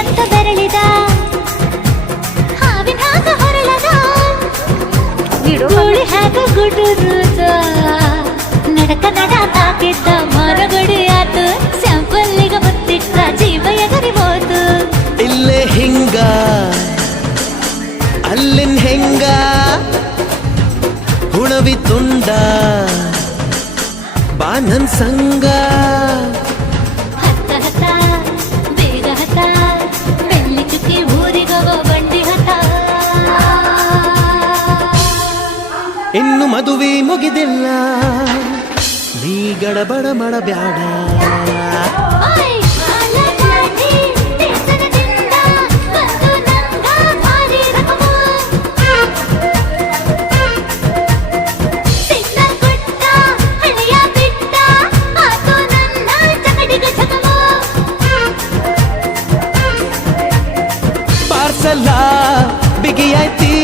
ಅಂತ ಬೆರಳಿದ ಹಾವಿನ ಹಾಗ ಹೊರಳದ ಗಿಡುಗುಳಿ ಹಾಗ ಗುಡುರುದ ನಡಕ ನಡ ತಾಕಿದ್ದ ಮರಗಡಿ ಆತು ಸ್ಯಾಂಪಲ್ಲಿಗ ಮುತ್ತಿಟ್ಟ ಜೀವ ಎಗರಿ ಹೋತು ಇಲ್ಲೇ ಹಿಂಗ ಅಲ್ಲಿನ್ ಹೆಂಗ ಹುಣವಿ ತುಂಡ ಬಾ ನನ್ ಸಂಗ ಹತ್ತ ಹತ್ತ ಬೇಗ ಹತ್ತ ಬೆಳ್ಳಿ ಚುಕ್ಕಿ ಊರಿಗವ ಬಂಡಿ ಹತ್ತ ಇನ್ನು ಮದುವೆ ಮುಗಿದಿಲ್ಲ ನೀ ಗಡಬಡ ಮಾಡಬ್ಯಾಡ ಓಯ್ ಬಾಲಗಾಡಿ ದೇಶದಿಂದ ಬಂದು ನಂಗ ಭಾರಿ ರಕಮು ಸಿಗ್ನಲ್ ಕೊಟ್ಟ ಹಳೆಯ ಬಿಟ್ಟ ಆತು ನನ್ನ ಚಕಡಿಗ ಚಕಮು ಪಾರ್ಸಲ ಬಿಗಿಯಾಯ್ತಿ